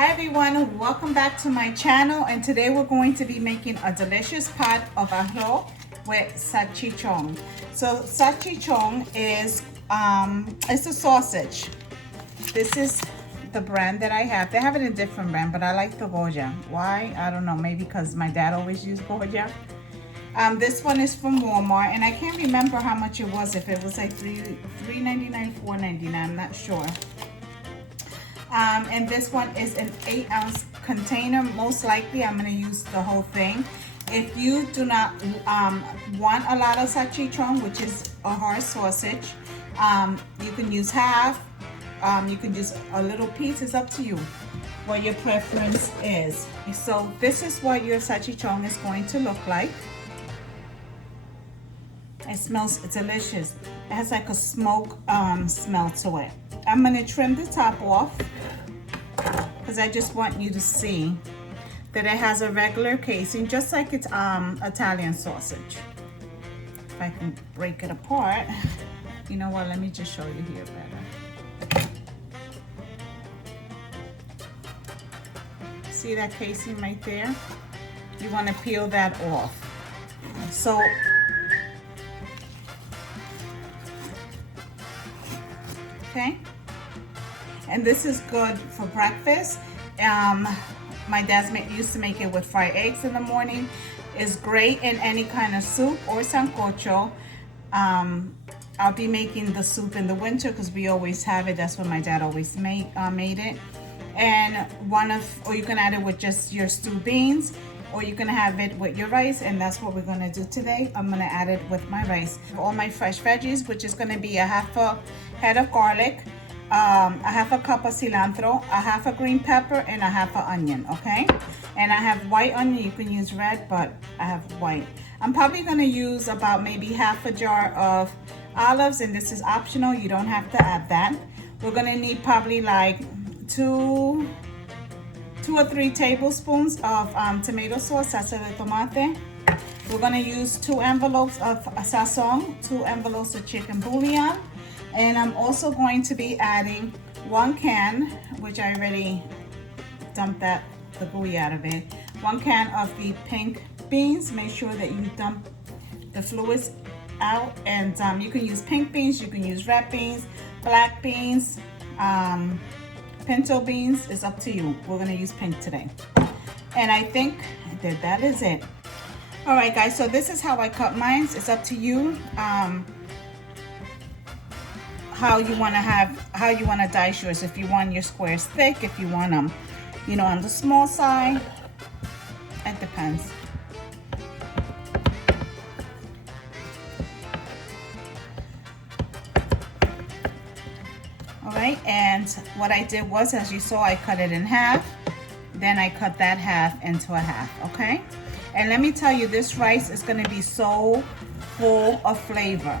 Hi everyone, welcome back to my channel, and today we're going to be making a delicious pot of arroz with salchichon. So salchichon is it's a sausage. This is the brand that I have. They have it in a different brand, but I like the Goya. Why? I don't know, maybe because my dad always used Goya. This one is from Walmart, and I can't remember how much it was, if it was like $3.99, $4.99, I'm not sure. And this one is an 8-ounce container. Most likely I'm going to use the whole thing. If you do not want a lot of salchichon, which is a hard sausage, you can use half, you can use a little piece. It's up to you what your preference is. So this is what your salchichon is going to look like. It smells delicious. It has like a smoke smell to it. I'm going to trim the top off because I just want you to see that it has a regular casing, just like it's Italian sausage. If I can break it apart. You know what, let me just show you here better. See that casing right there? You want to peel that off. So okay, and this is good for breakfast. My dad used to make it with fried eggs in the morning. It's great in any kind of soup or sancocho. I'll be making the soup in the winter because we always have it. That's when my dad always made it. And or you can add it with just your stewed beans, or you can have it with your rice, and that's what we're gonna do today. I'm gonna add it with my rice. All my fresh veggies, which is gonna be a half a head of garlic, a half a cup of cilantro, a half a green pepper, and a half an onion, okay? And I have white onion. You can use red, but I have white. I'm probably gonna use about maybe half a jar of olives, and this is optional. You don't have to add that. We're gonna need probably like two or 3 tablespoons of tomato sauce, salsa de tomate. We're gonna use 2 envelopes of Sazon, 2 envelopes of chicken bouillon, and I'm also going to be adding 1 can, which I already dumped the gooey out of it, 1 can of the pink beans. Make sure that you dump the fluids out, and you can use pink beans, you can use red beans, black beans, pinto beans. Is up to you. We're gonna use pink today. And I think that is it. All right, guys, so this is how I cut mine. It's up to you how you want to dice yours. If you want your squares thick, if you want them, you know, on the small side, it depends. All right, and what I did was, as you saw, I cut it in half. Then I cut that half into a half, okay? And let me tell you, this rice is gonna be so full of flavor.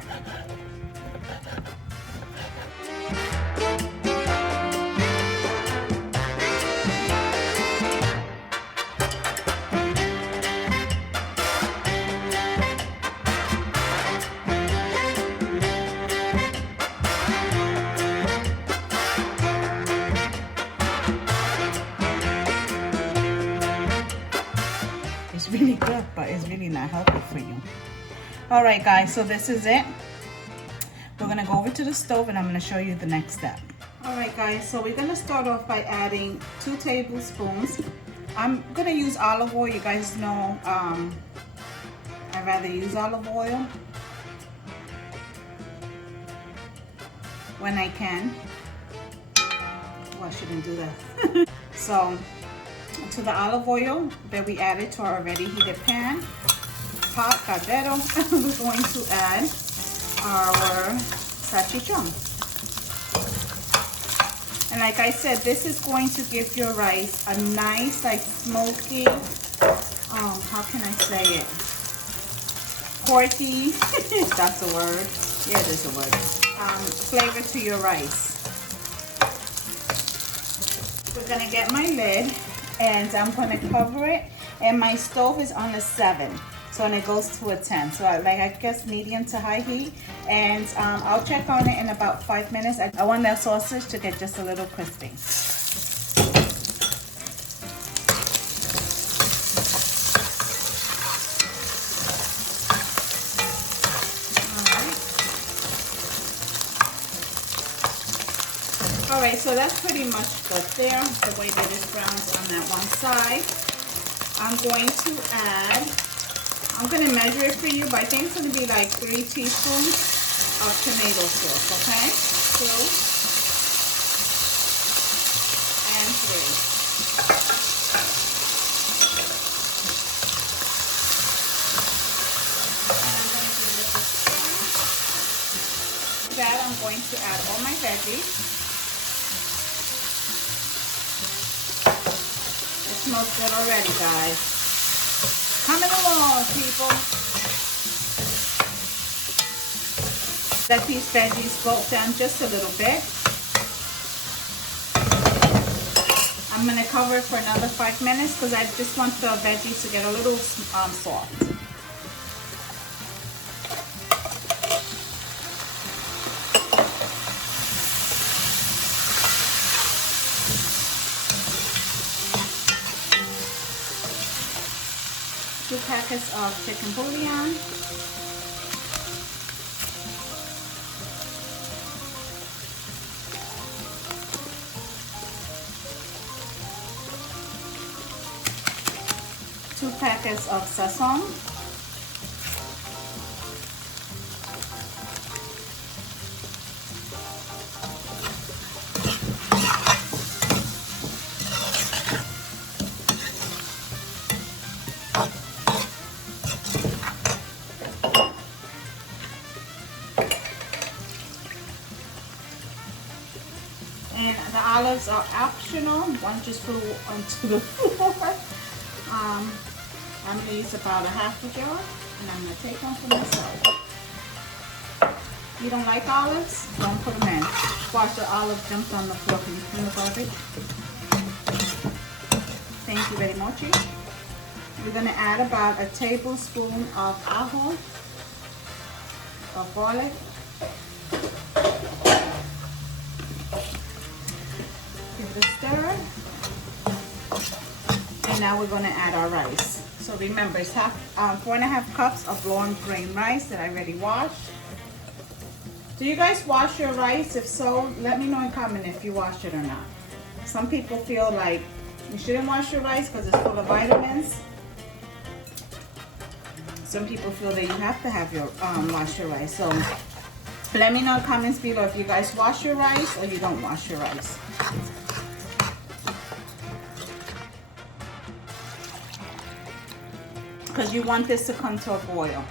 Really good, but it's really not healthy for you. All right, guys, so this is it. We're gonna go over to the stove, and I'm gonna show you the next step. All right, guys, so we're gonna start off by adding 2 tablespoons. I'm gonna use olive oil. You guys know I'd rather use olive oil when I can. Oh, I shouldn't do that. So to the olive oil that we added to our already heated pan, pot, caldero, we're going to add our salchichon. And like I said, this is going to give your rice a nice, like, smoky, how can I say it? Porky, if that's a word. Yeah, there's a word. Flavor to your rice. We're gonna get my lid, and I'm gonna cover it, and my stove is on a 7, so when it goes to a 10, so I guess medium to high heat, and I'll check on it in about 5 minutes. I want that sausage to get just a little crispy. right, so that's pretty much good there, the way that it's browned on that one side. I'm going to add, I'm going to measure it for you, but I think it's going to be like 3 teaspoons of tomato sauce, okay? 2 and 3. That I'm going to add all my veggies. It smells good already, guys. Coming along, people. Let these veggies wilt down just a little bit. I'm going to cover it for another 5 minutes because I just want the veggies to get a little soft. Two packets of chicken bouillon. Two packets of Sazon. And the olives are optional. One just flew onto the floor. I'm going to use about a half a jar, and I'm going to take one for myself. You don't like olives? Don't put them in. Watch, the olive jumped on the floor. Can you clean the garbage? Thank you very much. We're going to add about a tablespoon of Arroz, of garlic. Give it a stir. And now we're going to add our rice. So remember, it's 4.5 cups of long grain rice that I already washed. Do you guys wash your rice? If so, let me know in comment if you wash it or not. Some people feel like you shouldn't wash your rice because it's full of vitamins. Some people feel that you have to have your wash your rice. So let me know in comments below if you guys wash your rice or you don't wash your rice. Because you want this to come to a boil.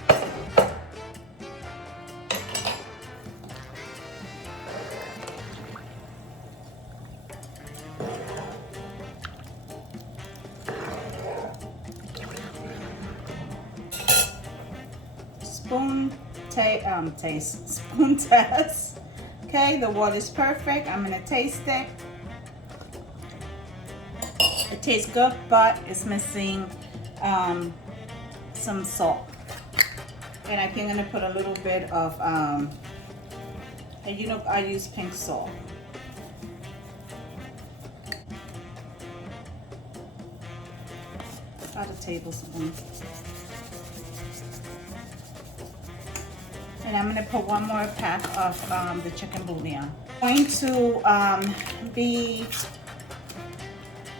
Spoon test. Okay, the water's perfect. I'm gonna taste it. It tastes good, but it's missing some salt. And I think I'm gonna put a little bit of and you know I use pink salt. About a tablespoon. And I'm gonna put one more pack of the chicken bouillon. I'm going to be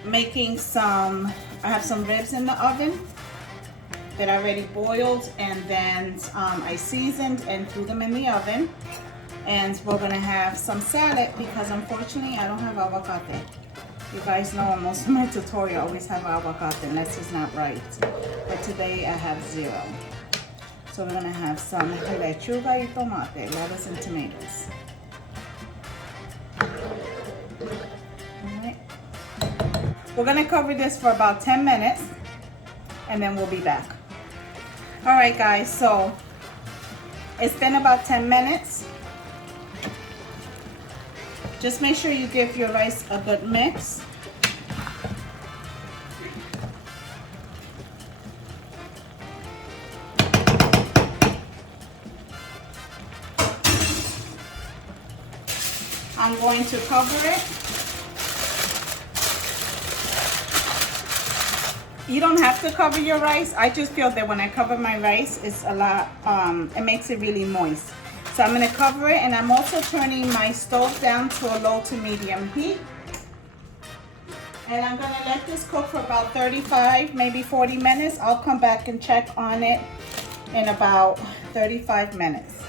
making some, I have some ribs in the oven that I already boiled, and then I seasoned and threw them in the oven. And we're gonna have some salad because unfortunately I don't have avocado. You guys know most of my tutorial always have avocado unless it's not right. But today I have 0. So we're gonna have some lechuga y tomate, lettuce and tomatoes. Alright. We're gonna cover this for about 10 minutes and then we'll be back. Alright guys, so it's been about 10 minutes. Just make sure you give your rice a good mix. I'm going to cover it. You don't have to cover your rice. I just feel that when I cover my rice, it's a lot, it makes it really moist. So I'm gonna cover it, and I'm also turning my stove down to a low to medium heat. And I'm gonna let this cook for about 35, maybe 40 minutes. I'll come back and check on it in about 35 minutes.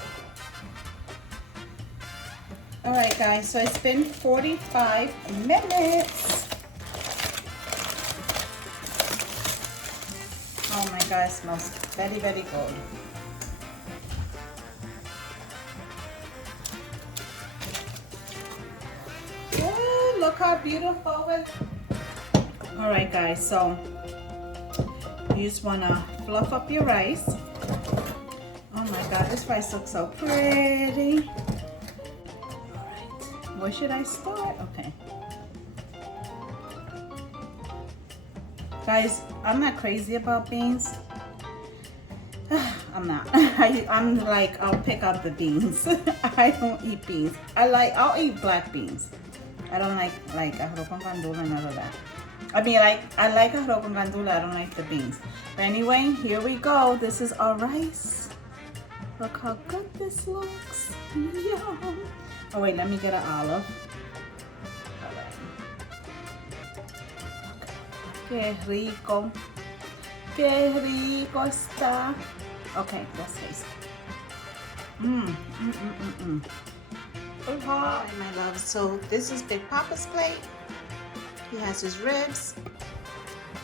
All right, guys, so it's been 45 minutes. Oh my God, it smells very, very good. Oh, look how beautiful it. All right, guys, so you just wanna fluff up your rice. Oh my God, this rice looks so pretty. All right, where should I start? Okay. Guys, I'm not crazy about beans. I'm not. I'm like, I'll pick up the beans. I don't eat beans. I'll eat black beans. I don't like arroz con gandula and none of that. I mean, I like arroz con gandula. I don't like the beans. But anyway, here we go. This is our rice. Look how good this looks. Yum. Oh wait, let me get an olive. Qué rico. Qué rico está. Okay, let's taste. Oh, hi, my love. So this is Big Papa's plate. He has his ribs,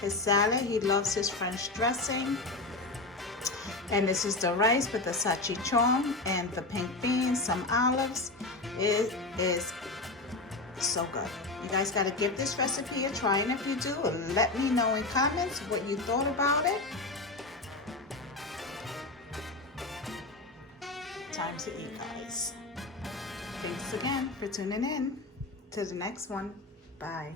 his salad. He loves his French dressing. And this is the rice with the salchichon and the pink beans, some olives. It is so good. You guys got to give this recipe a try, and if you do, let me know in comments what you thought about it. Time to eat, guys. Thanks again for tuning in. To the next one. Bye.